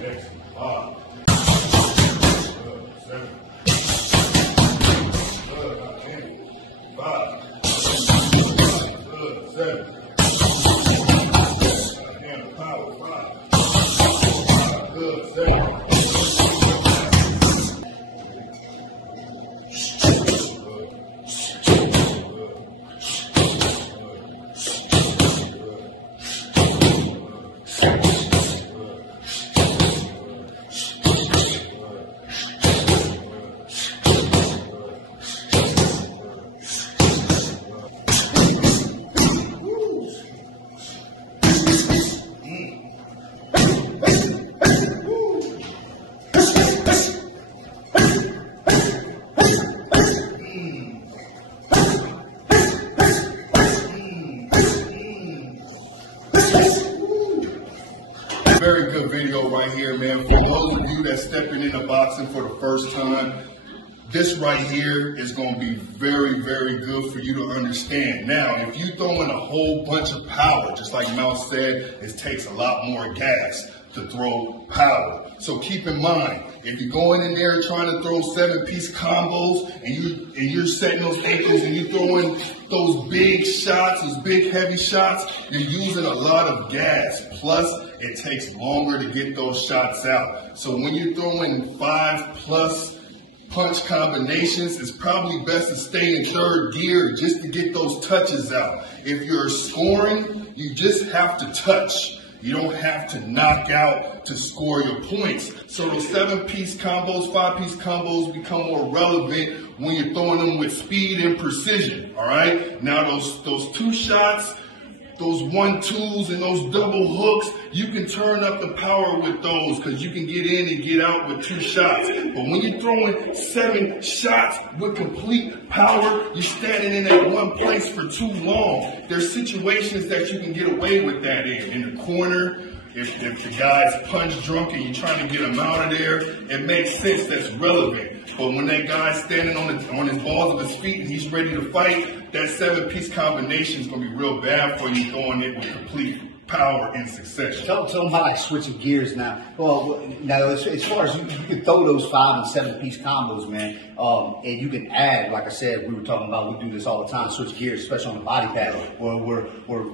Six, 5. Good. 7. Good. Not 10. 5. Good. 7. Hand power. 5. Good. 7. Very good video right here, man. For those of you that's stepping into boxing for the first time, this right here is going to be very, very good for you to understand. Now, if you throw in a whole bunch of power, just like Mouse said, it takes a lot more gas to throw power. So keep in mind, if you're going in there trying to throw 7-piece combos and you're setting those ankles and you're throwing those big shots, those big heavy shots, you're using a lot of gas. Plus, it takes longer to get those shots out. So when you're throwing 5+ punch combinations, it's probably best to stay in third gear just to get those touches out. If you're scoring, you just have to touch. You don't have to knock out to score your points. So those 7-piece combos, 5-piece combos become more relevant when you're throwing them with speed and precision, all right? Now those 2 shots, those 1-2s and those double hooks, you can turn up the power with those because you can get in and get out with 2 shots. But when you're throwing 7 shots with complete power, you're standing in that one place for too long. There's situations that you can get away with that in the corner. If the guy's punch drunk and you're trying to get him out of there, it makes sense, that's relevant. But when that guy's standing on his balls of his feet and he's ready to fight, that 7-piece combination is going to be real bad for you throwing it with complete power in succession. Tell them how like switching gears now. Well, now as far as you can throw those 5 and 7-piece combos, man, and you can add, like I said, we were talking about, we do this all the time, switch gears, especially on the body pad, where we're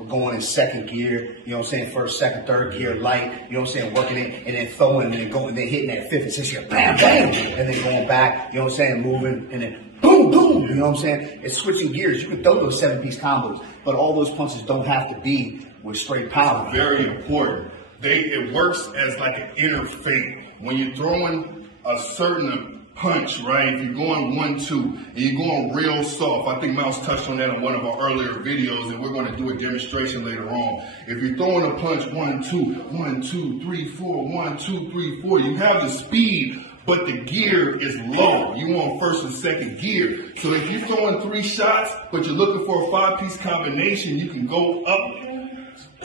going in 2nd gear, you know what I'm saying, 1st, 2nd, 3rd gear, light, you know what I'm saying, working it, and then throwing, and then going, and then hitting that 5th and 6th gear, bam, bam, and then going back, you know what I'm saying, moving, and then boom, boom, you know what I'm saying? It's switching gears. You can throw those 7-piece combos, but all those punches don't have to be with straight power. Very important. It works as like an inner fate. When you're throwing a certain punch, right? If you're going 1-2 and you're going real soft, I think Mouse touched on that in one of our earlier videos, and we're going to do a demonstration later on. If you're throwing a punch 1-2, 1, 2, 3, 4, 1, 2, 3, 4, you have the speed, but the gear is low. You want 1st and 2nd gear. So if you're throwing 3 shots, but you're looking for a 5-piece combination, you can go up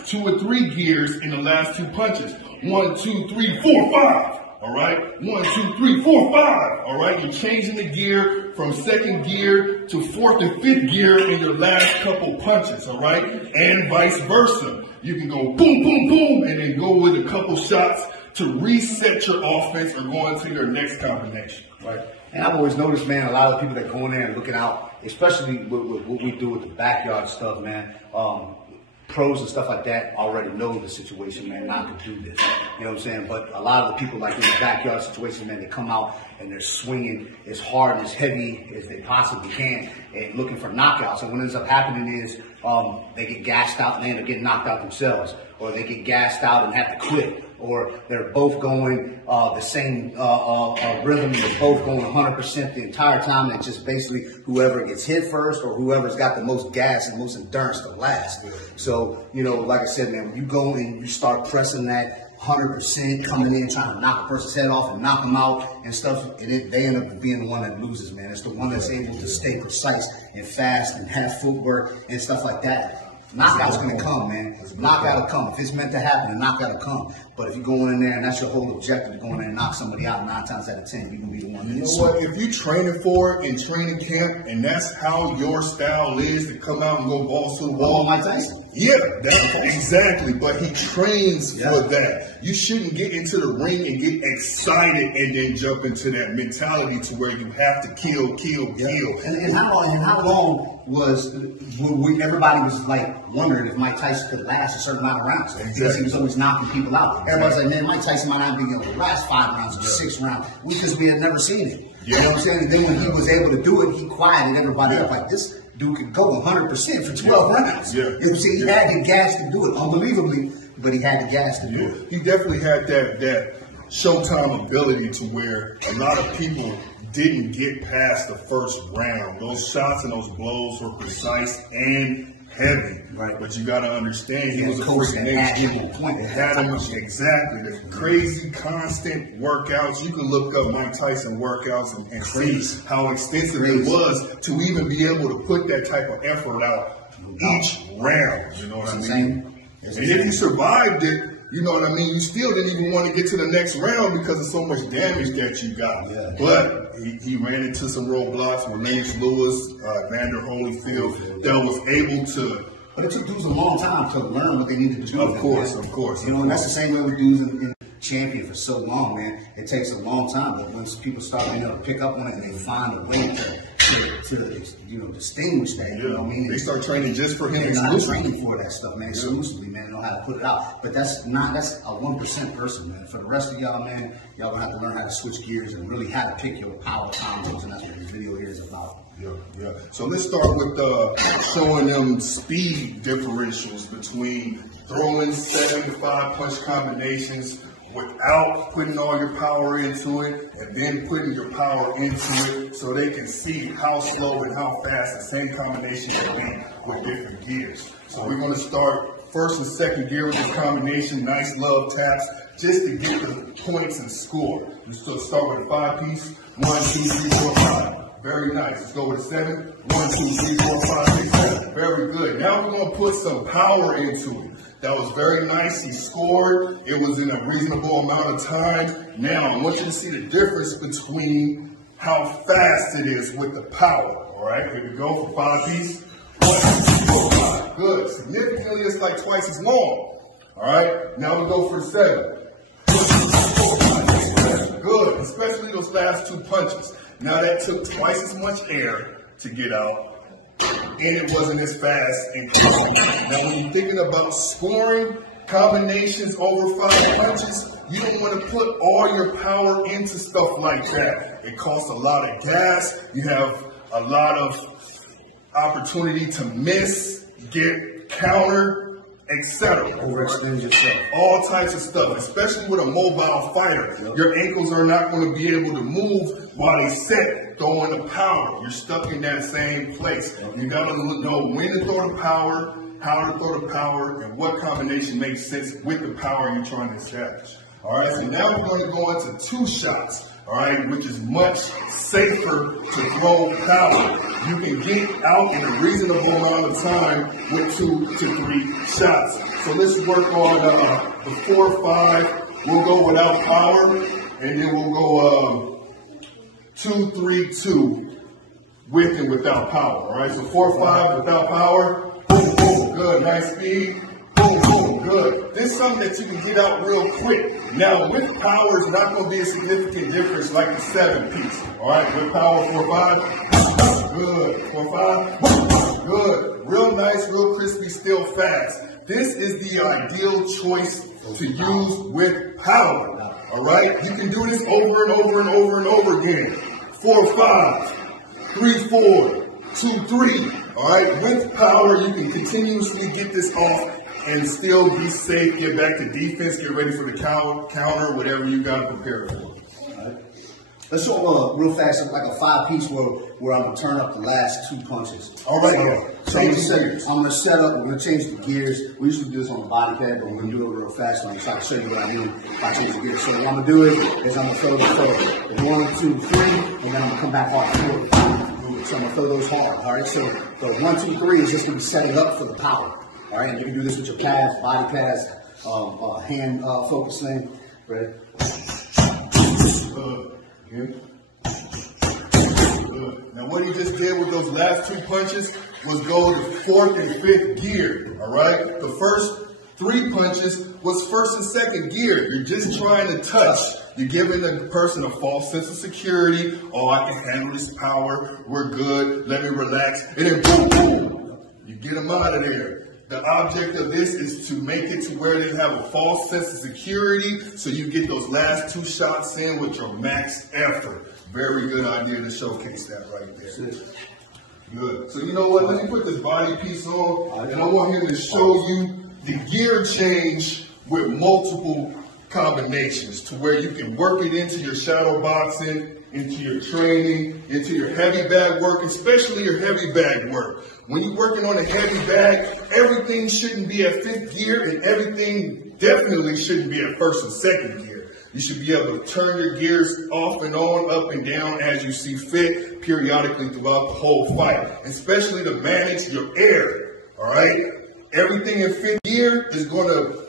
2 or 3 gears in the last 2 punches. 1, 2, 3, 4, 5. All right? 1, 2, 3, 4, 5. All right? You're changing the gear from 2nd gear to 4th and 5th gear in your last couple punches. All right? And vice versa. You can go boom, boom, boom, and then go with a couple shots to reset your offense or go into your next combination. Right. And I've always noticed, man, a lot of people that go in there and looking out, especially with what we do with the backyard stuff, man, pros and stuff like that already know the situation, man, not to do this. You know what I'm saying? But a lot of the people like in the backyard situation, man, they come out and they're swinging as hard and as heavy as they possibly can and looking for knockouts. And what ends up happening is they get gassed out and they end up getting knocked out themselves, or they get gassed out and have to quit, or they're both going the same rhythm, they're both going 100% the entire time. It's just basically whoever gets hit first or whoever's got the most gas and most endurance to last. So, you know, like I said, man, when you go and you start pressing that 100%, coming in, trying to knock a person's head off and knock them out and stuff, and they end up being the one that loses, man. It's the one that's able to stay precise and fast and have footwork and stuff like that. Knockout's going to come, man. Knockout will come. If it's meant to happen, a knockout will come. But if you go in there and that's your whole objective, to go in there and knock somebody out, 9 times out of 10, you're gonna be the one. You know what? If you training for it in training camp, and that's how your style is to come out and go balls to the wall, Mike Tyson. Yeah, that's exactly. But he trains for that. You shouldn't get into the ring and get excited and then jump into that mentality to where you have to kill. And how long was everybody was like wondering if Mike Tyson could last a certain amount of rounds? Because he was always knocking people out. Everybody's like, man, Mike Tyson might not be able to last 5 rounds or 6 rounds because we had never seen it. You know what I'm saying? And then when he was able to do it, he quieted everybody up like this. Dude could go 100% for 12 rounds. You know what I'm saying? He had the gas to do it, unbelievably, but he had the gas to do it. He definitely had that Showtime ability to where a lot of people didn't get past the first round. Those shots and those blows were precise and heavy. Right. But you got to understand, he was a freaking It had him exactly the crazy, constant workouts. You can look up Mike Tyson workouts and see how extensive it was to even be able to put that type of effort out each round. You know what I mean? And if you survived it, you know what I mean? You still didn't even want to get to the next round because of so much damage that you got. Yeah. But he ran into some roadblocks with Lance Lewis, Vander Holyfield, that was able to. But it took dudes a long time to learn what they needed to do. Of course. You know, and that's the same way with dudes in champion for so long, man. It takes a long time, but once people start being able to pick up on it and they find a way to distinguish that, you know what I mean? They start training just for him. They're not training for that stuff, man, exclusively, man. They know how to put it out. But that's a 1% person, man. For the rest of y'all, man, y'all gonna have to learn how to switch gears and really how to pick your power combos, and that's what this video here is about. Yeah. So let's start with showing them speed differentials between throwing 7-5 punch combinations without putting all your power into it, and then putting your power into it so they can see how slow and how fast the same combination can be with different gears. So we're going to start first and second gear with this combination, nice love taps, just to get the points and score. Let's start with a 5-piece, 1, 2, 3, 4, 5. Very nice. Let's go with a 7. 1, 2, 3, 4, 5, 6, 7. Very good. Now we're going to put some power into it. That was very nice. He scored. It was in a reasonable amount of time. Now, I want you to see the difference between how fast it is with the power. All right, here we go for 5-piece. 1, 2, 3, 4, 5. Good. Significantly, it's like twice as long. All right, now we go for the 7. 1, 2, 3, 4, 5, 6, 7. Good, especially those last 2 punches. Now, that took twice as much air to get out. And it wasn't as fast and clean. Now, when you're thinking about scoring combinations over 5 punches, you don't want to put all your power into stuff like that. It costs a lot of gas. You have a lot of opportunity to miss, get countered, etc. Overextend yourself. All types of stuff, especially with a mobile fighter. Yep. Your ankles are not going to be able to move while they set, throwing the power. You're stuck in that same place. You got to know when to throw the power, how to throw the power, and what combination makes sense with the power you're trying to establish. All right, so now we're going to go into 2 shots. All right, which is much safer to throw power. You can get out in a reasonable amount of time with 2 to 3 shots. So let's work on the 4, 5. We'll go without power, and then we'll go 2, 3, 2 with and without power. All right, so 4, 5 without power. Boom, boom, good, nice speed. Boom, boom, good. This is something that you can get out real quick. Now, with power, it's not going to be a significant difference like the 7-piece. All right, with power, 4, 5. Good. 4, 5. Good. Real nice, real crispy, still fast. This is the ideal choice to use with power. All right? You can do this over and over and over and over again. 4, 5. 3, 4. 2, 3. All right? With power, you can continuously get this off and still be safe, get back to defense, get ready for the counter, whatever you got to prepare for. All right. Let's show real fast, like a 5-piece where I'm going to turn up the last 2 punches. All right. So I'm going to set up, we're going to change the gears. We usually do this on the body pad, but we're going to do it real fast. I'm going to try to show you what I mean if I change the gears. So what I'm going to do is I'm going to throw the 1, 2, 3, and then I'm going to come back off 4. So I'm going to throw those hard. All right. So the 1, 2, 3 is just going to be setting up for the power. All right, and you can do this with your calves, body pads, hand focus thing. Ready? Good. Now what he just did with those last 2 punches was go to 4th and 5th gear, all right? The first 3 punches was 1st and 2nd gear. You're just trying to touch. You're giving the person a false sense of security. Oh, I can handle this power. We're good. Let me relax. And then boom, boom. You get them out of there. The object of this is to make it to where they have a false sense of security so you get those last 2 shots in with your max effort. Very good idea to showcase that right there. Good. So you know what? Let me put this body piece on, and I want him to show you the gear change with multiple combinations to where you can work it into your shadow boxing, into your training, into your heavy bag work, especially your heavy bag work. When you're working on a heavy bag, everything shouldn't be at 5th gear and everything definitely shouldn't be at 1st and 2nd gear. You should be able to turn your gears off and on, up and down as you see fit periodically throughout the whole fight, especially to manage your air, all right? Everything in 5th gear is going to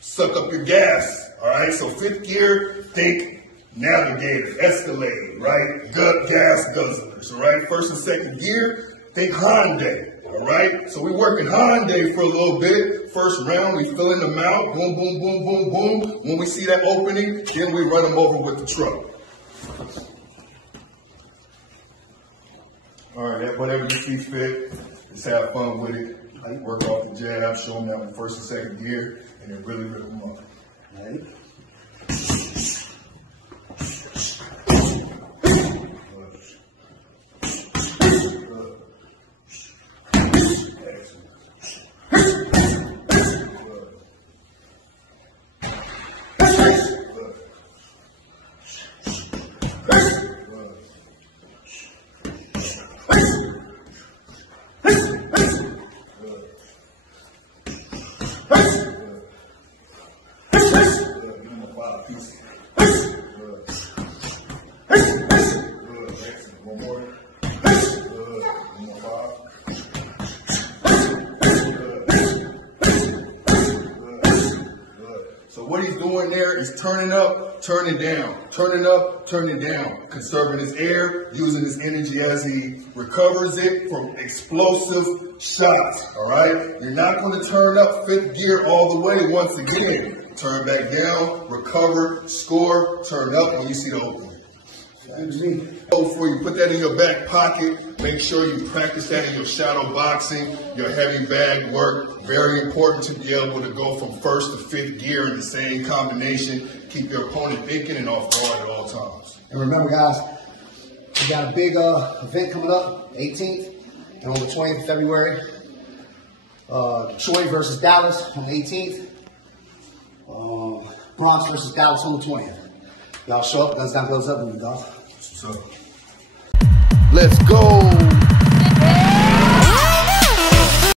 suck up your gas, all right? So 5th gear, think navigator, Escalade, right? Gas guzzlers, all right? 1st and 2nd gear, think Hyundai. All right, so we're working Hyundai for a little bit. First round, we fill in the mouth, boom, boom, boom, boom, boom. When we see that opening, then we run them over with the truck. All right, whatever you see fit, just have fun with it. Work off the jab, show them that in 1st and 2nd gear, and then really rip them up. Right. So what he's doing there is turning up, turning down, turning up, turning down, conserving his air, using his energy as he recovers it from explosive shots, all right? You're not going to turn up 5th gear all the way once again. Turn back down, recover, score, turn up when you see the opening. Before you put that in your back pocket, make sure you practice that in your shadow boxing, your heavy bag work. Very important to be able to go from 1st to 5th gear in the same combination. Keep your opponent thinking and off guard at all times. And remember, guys, we got a big event coming up, 18th, and on the 20th of February. Detroit versus Dallas on the 18th. Bronx versus Dallas on the 20th. Y'all show up, guns down, goes up, and we go. Let's go.